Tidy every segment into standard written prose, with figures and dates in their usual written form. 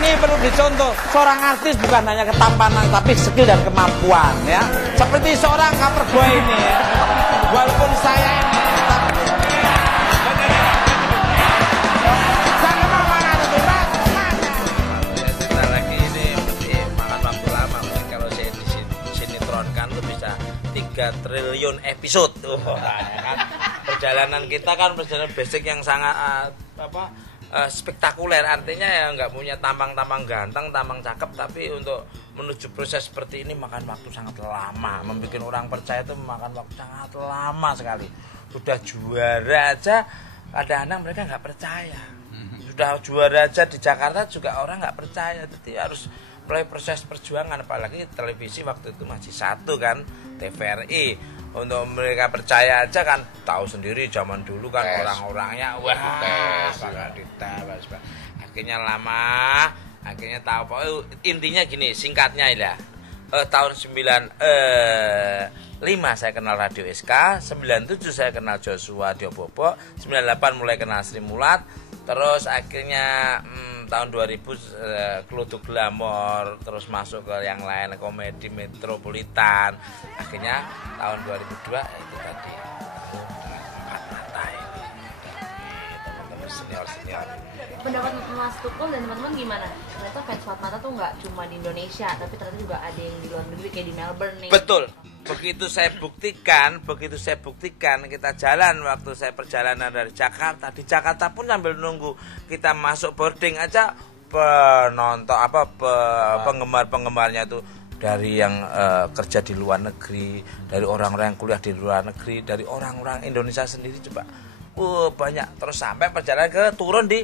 ini perlu dicontoh. Seorang artis bukan hanya ketampanan, tapi skill dan kemampuan, ya. Seperti seorang cover boy ini, ya. Walaupun saya ini lagi ini mesti makan waktu lama. Mesti kalau saya disinetronkan tuh bisa 3 triliun episode. Ya kan? Perjalanan kita kan perjalanan basic yang sangat spektakuler, artinya ya nggak punya tampang-tampang ganteng, tampang cakep, tapi untuk menuju proses seperti ini makan waktu sangat lama. Membuat orang percaya itu memakan waktu sangat lama sekali. Sudah juara aja kadang-kadang mereka nggak percaya. Sudah juara aja di Jakarta juga orang nggak percaya. Jadi harus mulai proses perjuangan, apalagi televisi waktu itu masih satu kan, TVRI. Untuk mereka percaya aja kan, tahu sendiri zaman dulu kan orang-orangnya sangat dites. Akhirnya lama, akhirnya tahu. Intinya gini, singkatnya ya. Tahun 95 saya kenal Radio SK, 97 saya kenal Joshua Diobobo, 98 mulai kenal Sri Mulat, terus akhirnya tahun 2000 Klutuk Glamor, terus masuk ke yang lain, komedi Metropolitan. Akhirnya tahun 2002 itu tadi Empat Mata ini teman-teman senior. Pendapat Mas Tukul dan teman-teman gimana? Ternyata fans Empat Mata tuh nggak cuma di Indonesia, tapi ternyata juga ada yang di luar negeri kayak di Melbourne nih. Betul. Begitu saya buktikan kita jalan waktu saya perjalanan dari Jakarta. Di Jakarta pun sambil nunggu kita masuk boarding aja penonton penggemar-penggemarnya tuh dari yang kerja di luar negeri, dari orang-orang yang kuliah di luar negeri, dari orang-orang Indonesia sendiri coba. Banyak, terus sampai perjalanan ke turun di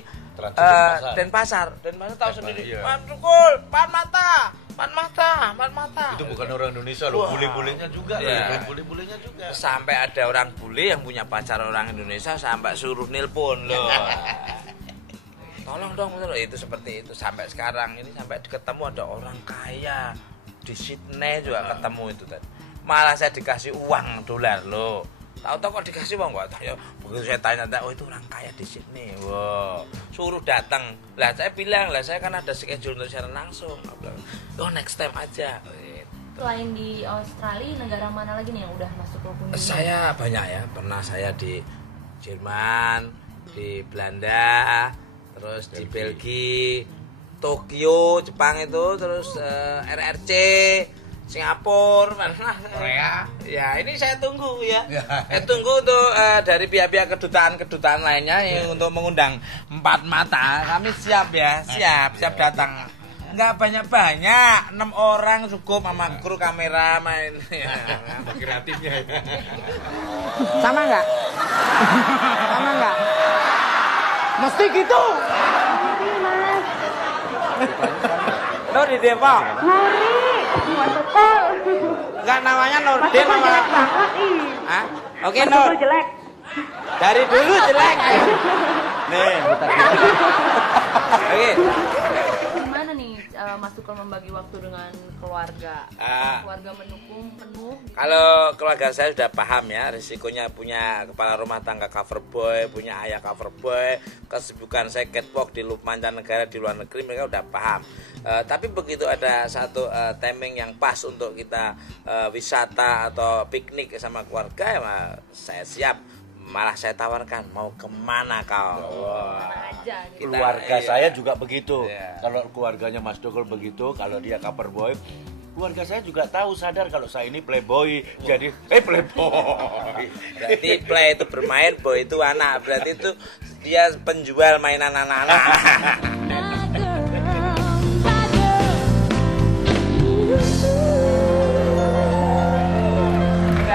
Denpasar tahu sendiri. Pak Tukul, Empat Mata. Itu bukan orang Indonesia loh, bule-bulenya juga ya. Bule-bulenya juga. Sampai ada orang bule yang punya pacar orang Indonesia sampai suruh nelpon loh. Tolong dong, itu seperti itu sampai sekarang ini, sampai ketemu ada orang kaya di Sydney juga ketemu itu tadi. Malah saya dikasih uang dolar loh. Tahu-tahu kok dikasih uang nggak tahu ya. Begitu saya tanya, oh itu orang kaya di Sydney. Wow, suruh datang. Lah saya bilang, saya kan ada schedule untuk siaran langsung. Oh next time aja. Selain di Australia, negara mana lagi nih yang udah masuk ke kunjungan? Saya banyak ya, pernah saya di Jerman, di Belanda, terus di Belgia, Tokyo, Jepang itu, terus RRC, Singapura, Korea. Ya ini saya tunggu ya. Saya tunggu untuk dari pihak-pihak kedutaan lainnya yang untuk mengundang Empat Mata. Kami siap ya, siap datang. Enggak banyak-banyak, 6 orang cukup sama kru kamera main. Kreatifnya. sama nggak? Mesti gitu. Nur di Depok. Enggak, namanya Nurdin sama. Hah? Oke, Nur. Jelek. Dari dulu jelek. Nih, Oke. Gimana nih Mas Tukul membagi waktu dengan keluarga? Keluarga mendukung penuh? Kalau keluarga saya sudah paham ya risikonya punya kepala rumah tangga cover boy, punya ayah cover boy, kesibukan saya catwalk di mancanegara, di luar negeri, mereka udah paham. Tapi begitu ada satu timing yang pas untuk kita wisata atau piknik sama keluarga, ya saya siap. Malah saya tawarkan, mau kemana kau? Keluarga saya juga begitu. Kalau keluarganya Mas Tukul begitu, kalau dia cover boy, keluarga saya juga tahu, sadar kalau saya ini playboy. Jadi playboy. Berarti play itu bermain, boy itu anak. Berarti itu dia penjual mainan anak-anak.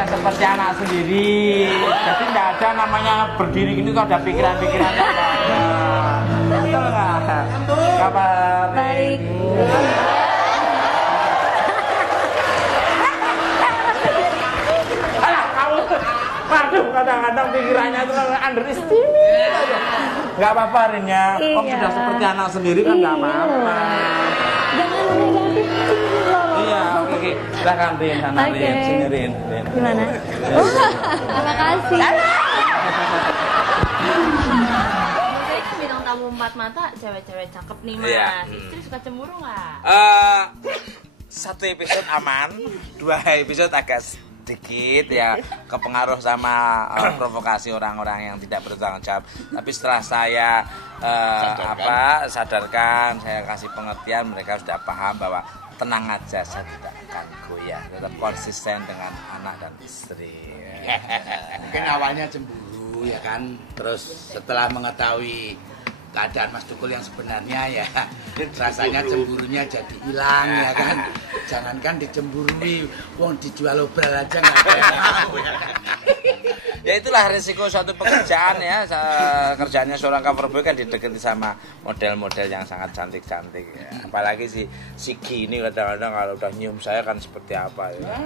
Seperti anak sendiri, jadi tidak ada namanya berdiri gini kok ada pikiran-pikiran apa. Betul nggak? Kabar baik. Alah kamu, waduh kadang-kadang pikirannya itu underestimate. Nggak apa-apa Rinnya, om sudah seperti anak sendiri kan nggak apa-apa. Jangan negatif loh. Iya, oke. Silakan Rin, sana Rin, sini Rin. Gimana? Terima kasih. Biasanya kan bintang tamu kamu empat mata, cewek-cewek cakep nih mas. Iya. Istri suka cemburu nggak? Satu episode aman, 2 episode agak sedikit ya kepengaruh sama provokasi orang-orang yang tidak bertanggung jawab. Tapi setelah saya sadarkan, saya kasih pengertian, mereka sudah paham bahwa tenang aja, saya tidak akan goyah, tetap konsisten dengan anak dan istri. Mungkin awalnya cemburu ya kan, terus setelah mengetahui keadaan Mas Tukul yang sebenarnya ya rasanya cemburunya jadi hilang ya kan. Jangankan dicemburui, wong dijual obral aja nggak ada yang mau ya kan. Ya itulah risiko suatu pekerjaan ya. Kerjaannya seorang cover boy kan didekati sama model-model yang sangat cantik-cantik ya. Apalagi si Sigi ini kadang-kadang kalau udah nyium saya kan seperti apa ya.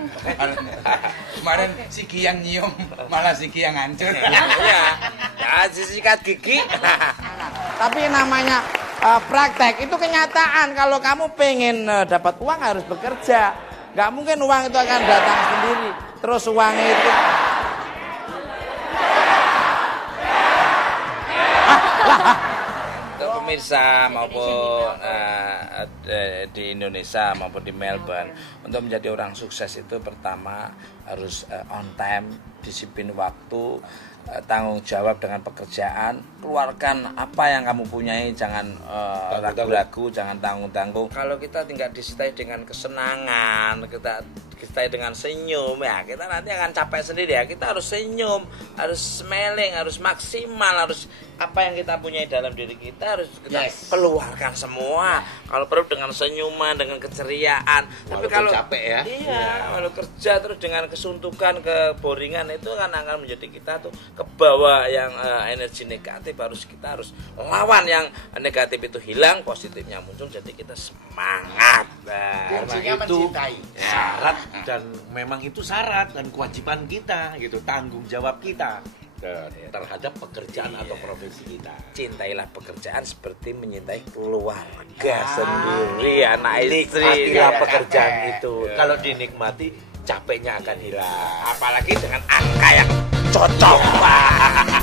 Kemarin Sigi yang nyium, malah Sigi yang hancur. Ya, sikat gigi. Tapi namanya praktek itu kenyataan. Kalau kamu pengen dapat uang harus bekerja. Nggak mungkin uang itu akan datang sendiri. Terus uangnya itu Untuk pemirsa maupun di Indonesia maupun di Melbourne, untuk menjadi orang sukses itu pertama harus on time, disiplin waktu, tanggung jawab dengan pekerjaan, keluarkan apa yang kamu punyai, jangan ragu-ragu, jangan tanggung-tanggung. Kalau kita tinggal disertai dengan kesenangan, kita disertai dengan senyum ya, kita nanti akan capek sendiri ya. Kita harus senyum, harus smiling, harus maksimal, harus apa yang kita punyai dalam diri kita harus kita keluarkan semua. Kalau perlu dengan senyuman, dengan keceriaan. Tapi kalau capek ya. Iya, kalau kerja terus dengan kesuntukan, keboringan itu kan akan menjadi kita tuh ke bawah yang energi negatif. Kita harus lawan yang negatif itu hilang, positifnya muncul, jadi kita semangat. Kuncinya itu mencintai. syarat dan memang itu syarat dan kewajiban kita gitu, tanggung jawab kita terhadap pekerjaan atau profesi kita. Cintailah pekerjaan seperti mencintai keluarga sendiri, anak istri. Nikmatilah pekerjaan itu. Kalau dinikmati, capeknya akan hilang. Apalagi dengan angka yang cocok, Pak.